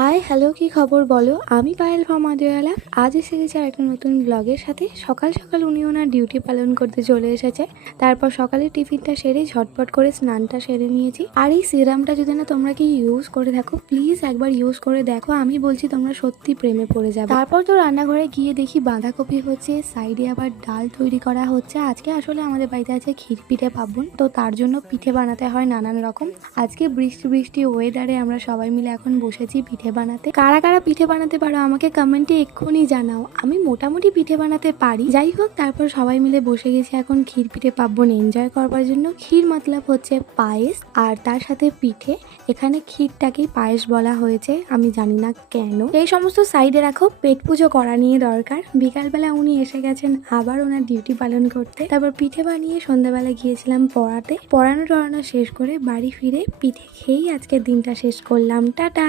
Hi hello, কি খবর বলো? আমি পায়েল ফ্রম আদিওয়ালা। আজ এসে গেছে আর একটা নতুন ব্লগের সাথে। সকাল সকাল উনি ওনার ডিউটি পালন করতে চলে এসেছে। তারপর সকালে টিফিনটা সেরে ঝটপট করে স্নানটা সেরে নিয়েছি। আর এই সিরামটা যদি না তোমরা কি ইউজ করে থাকো, প্লিজ একবার ইউজ করে দেখো। আমি বলছি তোমরা সত্যি প্রেমে পড়ে যাবে। তারপর তো রান্নাঘরে গিয়ে দেখি বাঁধাকপি হচ্ছে, সাইডে আবার ডাল তৈরি করা হচ্ছে। আজকে আসলে আমাদের বাড়িতে আছে ক্ষীর পিঠে পার্বণ, তো তার জন্য পিঠে বানাতে হয় নানান রকম। আজকে বৃষ্টি বৃষ্টি ওয়েদারে আমরা সবাই মিলে এখন বসেছি পিঠে বানাতে। কারা কারা পিঠে বানাতে পারো আমাকে কমেন্টে এক্ষুনি জানাও। আমি মোটামুটি পিঠে বানাতে পারি। যাই হোক, তারপর সবাই মিলে বসে গেছি এখন ক্ষীর পিঠে পার্বণ এনজয় করবার জন্য। ক্ষীর মতলব হচ্ছে পায়েস, আর তার সাথে পিঠে। এখানে ক্ষীরটাকেই পায়েস বলা হয়েছে, আমি জানি না কেন। এই সমস্ত সাইডে রাখো, পেট পুজো করা নিয়ে দরকার। বিকালবেলা উনি এসে গেছেন আবার ওনার ডিউটি পালন করতে। তারপর পিঠে বানিয়ে সন্ধ্যাবেলা গিয়েছিলাম পড়াতে। পড়ানো শেষ করে বাড়ি ফিরে পিঠে খেয়েই আজকের দিনটা শেষ করলাম। টাটা।